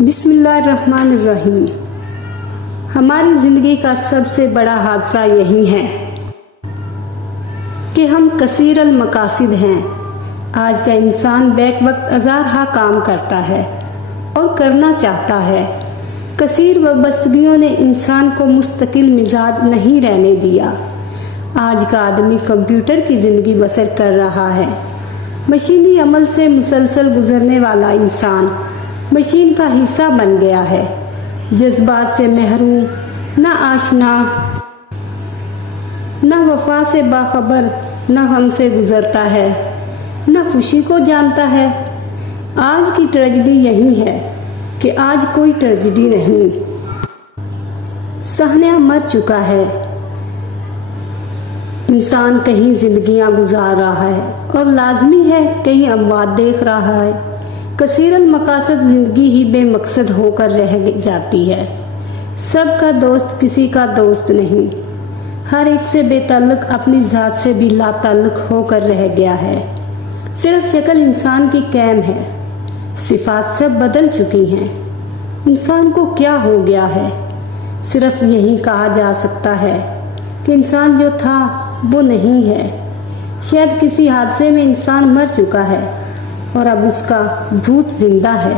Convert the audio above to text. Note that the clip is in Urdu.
بسم اللہ الرحمن الرحیم۔ ہماری زندگی کا سب سے بڑا حادثہ یہی ہے کہ ہم کثیر المقاصد ہیں۔ آج کا انسان بیک وقت ہزارہا کام کرتا ہے اور کرنا چاہتا ہے۔ کثیر وابستگیوں نے انسان کو مستقل مزاج نہیں رہنے دیا۔ آج کا آدمی کمپیوٹر کی زندگی بسر کر رہا ہے۔ مشینی عمل سے مسلسل گزرنے والا انسان مشین کا حصہ بن گیا ہے۔ جذبات سے محروم، نہ آشنا، نہ وفا سے باخبر، نہ غم سے گزرتا ہے، نہ خوشی کو جانتا ہے۔ آج کی ٹریجڈی یہی ہے کہ آج کوئی ٹریجڈی نہیں۔ صحنہ مر چکا ہے۔ انسان کہیں زندگیاں گزار رہا ہے اور لازمی ہے کہیں اموات دیکھ رہا ہے۔ کثیر المقاصد زندگی ہی بے مقصد ہو کر رہ جاتی ہے۔ سب کا دوست کسی کا دوست نہیں۔ ہر ایک سے بے تعلق اپنی ذات سے بھی لا تعلق ہو کر رہ گیا ہے۔ صرف شکل انسان کی قائم ہے، صفات سب بدل چکی ہیں۔ انسان کو کیا ہو گیا ہے؟ صرف یہی کہا جا سکتا ہے کہ انسان جو تھا وہ نہیں ہے۔ شاید کسی حادثے میں انسان مر چکا ہے اور اب اس کا بھوت زندہ ہے۔